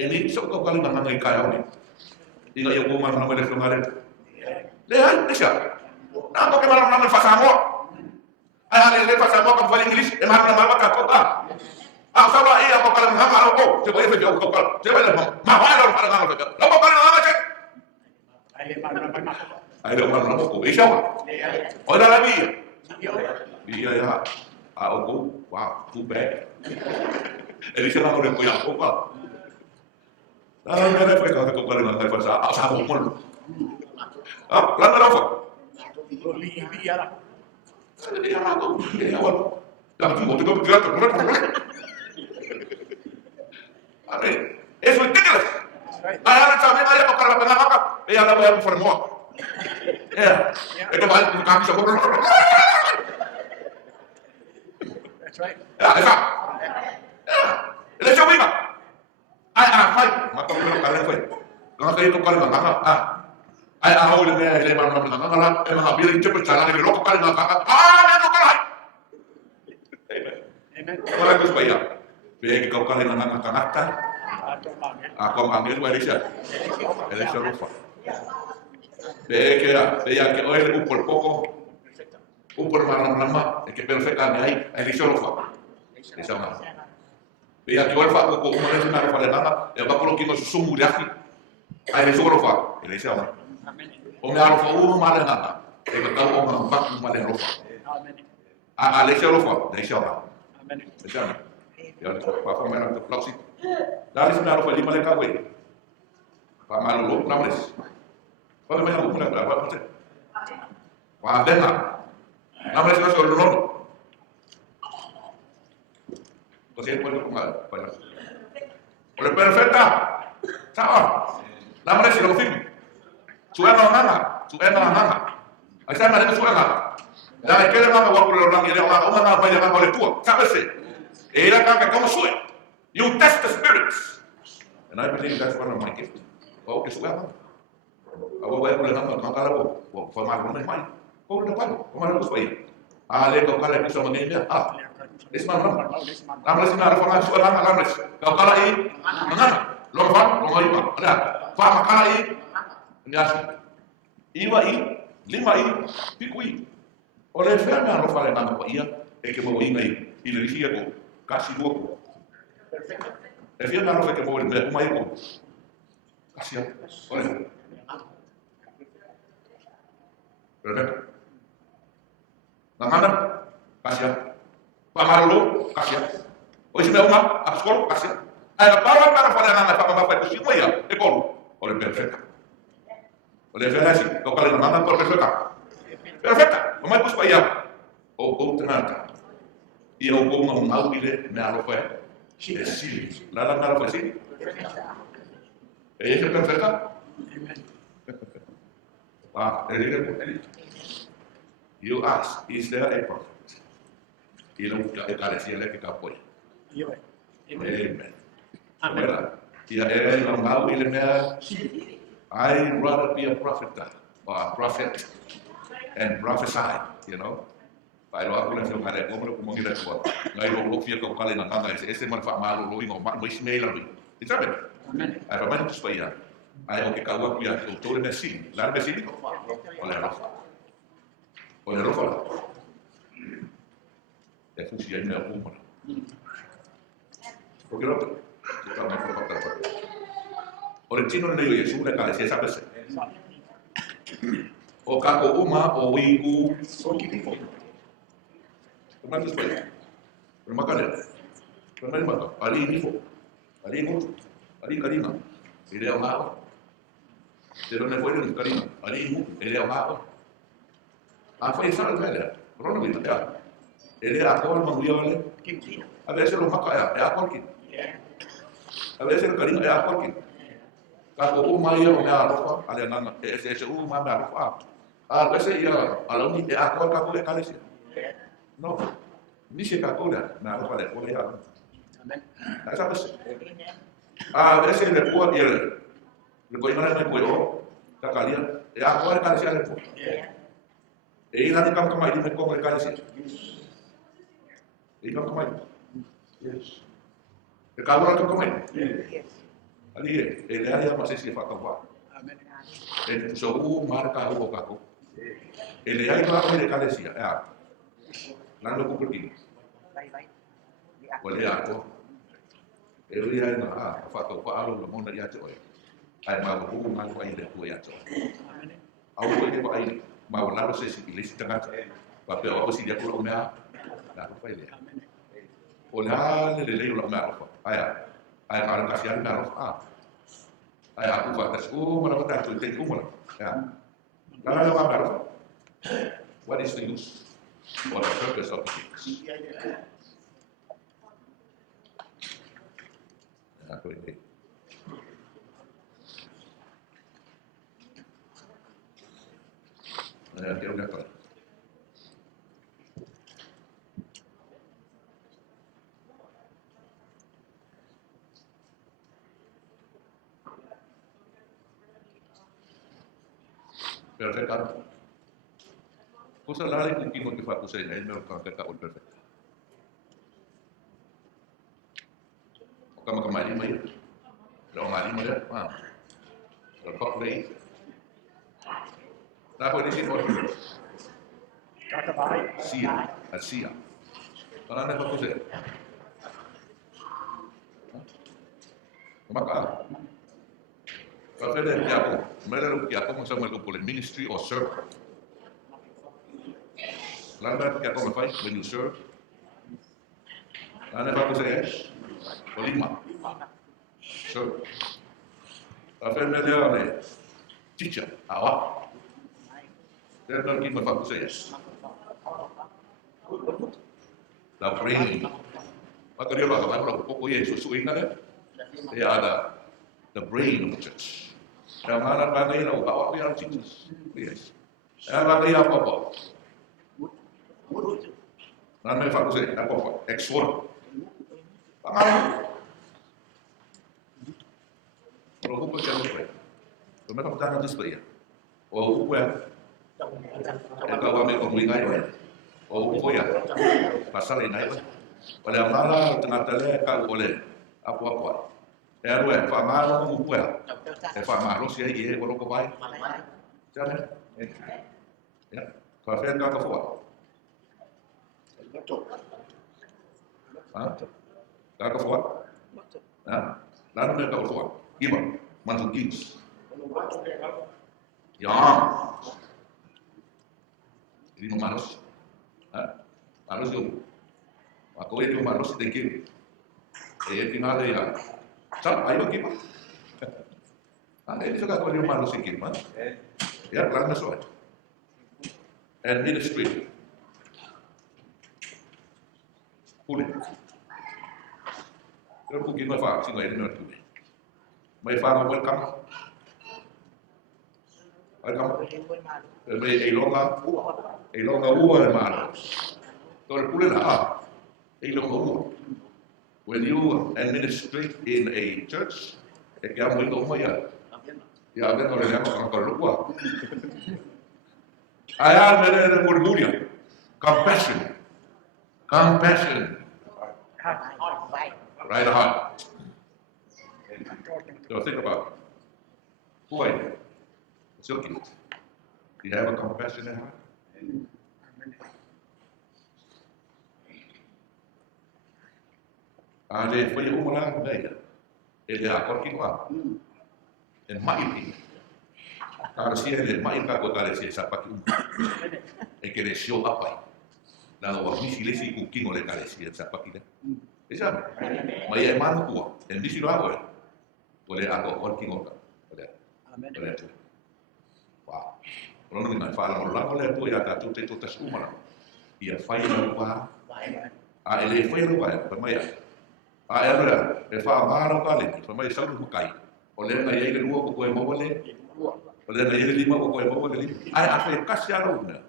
ini so ko kali ngana ngai ka ya inga ia ku mar na me le so ngale le ai desa na ko ke mar na me fa samo ai le fa samo ko fa inggris e mar na ma ka ko Asaba iya ko kala ngama ko te boye fe ko kala te boye ma wala ko kala ngama ko lo ko kala ngama che ai le ma ko isha o da la via iya ya a o ko wow too bad e dice la ko ya ko ka me fe ko kala ngama ko sa a sa ko mo la na fa li via la ya la ko ya wa la tu ko Amen. It's ridiculous. I have to tell you, I have to for more. Yeah. That's right. Yeah. Let's show me. Fight. Maka ko kala ko. Nga kayo ko kala nga. Ay ako le le man nga nga e mga bilang chepe chala ni ko kala nga. Na ko kala. Amen. Wala ko ba ya? Bagi kau kali nang kata, aku ambil warisan, Elisha rufa. Bagi que hoy upor poco, upor malam que perfectamente ahí, Elisha rufa. Elisha mana? Bagi que hoy fa poco, umur itu nak pada nana, ya bapak lagi masuk sumur lagi, Elisha rufa. Elisha mana? Umur rufa malam nana, tahu umur empat malam rufa. Elisha rufa, Elisha mana? Elisha mana? Ya, Pak Maman untuk laksi. Dari sebenarnya Pak lima lengkap ini. Pak Malu, 16. Pak namanya aku mulai berapa persen? Pak Dengar, 16 kan soal dulu. Kesian pun kembali. Oleh perfecta, sama. 16 sila film. Suena nana. Asal mana itu suena? Dan kira mana waktu orang ini orang apa yang orang boleh tua? Siapa sih? Era kaka como sue. You test the spirits. And I believe that's one of my gifts. Oh, que suga. Abo voy a poner nada, no cara bo. Fue mal no me mal. Como de palo, como lo fue. Ale ko kala que somos niña. Es mal no. Hablas na reforma suela na hablas. Kau kala i. Mana? Lo fa, lo mai pa. Ada. Fa makala i. Nyasi. Iwa i, lima i, piku i. Ole ferma no fa le nada pa ia. E que mo inga i. Y le decía ko casi loco. Perfecto. El fiel no fue que pobre, me uma ego. Casi. Olha. Perfecto. Na mana? Casi. Pamarlo, casi. Hoje me uma, a escola, casi. Aí a palavra para falar na para fazer isso ia, é gol. Olha perfeito. Oleh felasi, kau kali nama kau perfecta. Perfecta, mamãe pus paia. O tenata. E eu vou não ile me alofa. É sim. Lá me alofa sim. É isso perfecta. Ah, ele é bom. You ask, is there a prophet? E não carecia ele que capoi. Amen. Amen. E ele não ile me I'd rather be a prophet or a prophet and prophesy, you know. Pai lo aku lang kare ko mo mo ngira ko. Ngai lo fia ko kale na kanga ese man fa malo lo ingo ma mo ismail lo. Isabe. Amen. Ai fa man tu spaya. Ai o ke ka wa pia to to le si. La be si ko. Ole ro. Ole ro fa. E fu si ai me o mo. Porque lo que ta ma ko pa ta. Ore tino ne yo Yesu le kale se sabe se. O kako uma o wiku so kifo. Kemana supaya? Bermakan. Kemana makan? Hari ini kok. Hari ini hari karina. Ele ama. Ele não foi no karina. Hari ini ele ama. Apa yang salah dia? Orang itu ya. Ele akal menguliakan. A veces lo makan ya akal kita. A veces karina ya akal kita. Kako uma ya me arrofa, ale nana. Ese uma me arrofa. A veces ya aloni ya akal kako le kalesi. No, ni se calcula nada para el poder. Amén. ¿Sabes? A veces le puedo ir, le puedo ir a la puedo, la calidad, ya puedo calciar el poder. Y la de campo más dime cómo el calciar. Y campo más. Yes. El calor campo más. Ali el área más es que falta va. Amén. El show marca un poco. El área va a ir calciar. Nando ko pergi. Boleh aku. Ele ai na fato pa alo mo na ya choy. Ai ma ko ma ko ai de ko ya choy. Au ko de ba ai ma wala se si bilis tanga. Pa pe o si dia ko na. Na ko ai de. Ola le le lo ma ko. Ai ai ma ka sian na ro. Ai aku fa tas ko ma ta tu te ko ma. Ya. La la ma. What is the use? What the purpose of the things? Aku ini. Dia udah apa? Perfecto. Cosa lari kung kimo ki fa ko sa inay meron kang kakaon perfect. O ka makamali mo yun. Pero mali mo yan. So kok lay. Tapos ini sih orang. Kata baik. Sia, sia. Kalau anda fokus ya. Maka. Kalau ada yang mereka yang sama dengan ministry or serve. Lambat que como faz when you serve. Anda bagus ya. Olima. Serve. Apa yang dia ada? Teacher, awak. Dia nak kita bagus ya. La brain. Maka dia bagaimana kalau pokok Yesus ingat dia ada the brain of the church. Yang mana bagai nak awak biar teachers. Yes. Yang bagai apa? Nanti Pak Kusai, apa? Ekspor. Pangalan. Kalau aku percaya apa? Kalau mereka percaya itu sebenarnya. Oh, aku ya. Kalau kami komunikasi ya. Oh, aku ya. Pasal ini ya. Pada malam tengah tele kau boleh apa-apa. Ya, gue. Pak Malu aku ya. Pak Malu sih ya, kalau kau baik. Jangan. Ya. Kalau saya nggak kau. Kakak kuat, lalu dia kau kuat, gimana? Mantu kings, ya, ini manusia, manusia itu, aku itu manusia tinggi, tinggal ya, cap, ayo gimana? Ini juga kau dia malu sikit, man. Ya, pelan soal. And ministry. Pulih. Kalau mungkin mai faham, sih ngai dengar tu. Mai faham welcome. Welcome. Mai ilonga ua malu. Kalau pulih lah, ilonga ua. When you administrate in a church, kaya mo ito mo ya. Ya, ben kalau yang kalau lupa. Ayah mereka murmuria, compassion. Right heart. So think about it. Who are you? What's your gift? Do you have a compassionate heart? Ada foi umurah daya. Ele akor kinwa. En mai. Kalau sia ele mai ka ko kale sia sapaki. E que le show up aí. Na o misi le si ku kingo le kale sia sapaki. Esa. Mai e manu ku. En misi lo hago. Pole ako kor kingo ka. Amen. Wow. Kalau ni fala mo lang le tu ya ta tu te tu tas umara. Ia fai no wa. Ele foi no wa, mai. Era, e fa maro kale, fa mai salu kai. O le na ye lu ko e mo le. O le na ye lima ko e mo le. Ai a fe kasia ro na.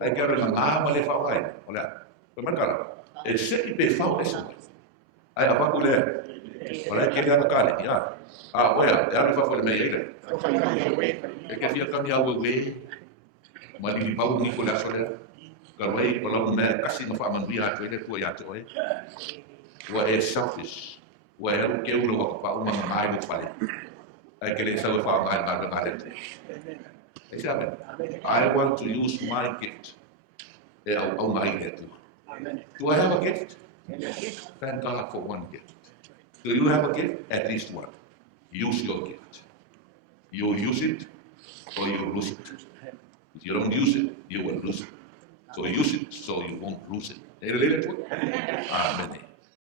Ai ke ro na ma le fa wai. O le. Ko man kala. E se i pe fa esa. Ai a pa ku le. O le ke na kale, ya. Oya, ya le fa fo le mai ele. E ke fia kamia we we. Ma li pa ni ko la sole. Ka wai ko la me kasi no fa man bia to ele tu ya to e. Wa is selfish. Wa e ke ulo wa pa uma mai mo pale. Ai ke le sa fa mai ba ba le. I want to use my gift. Au mai gift. Do I have a gift? Thank God for one gift. Do you have a gift? At least one. Use your gift. You use it or you lose it. If you don't use it, you will lose it. So use it so you won't lose it. Amen.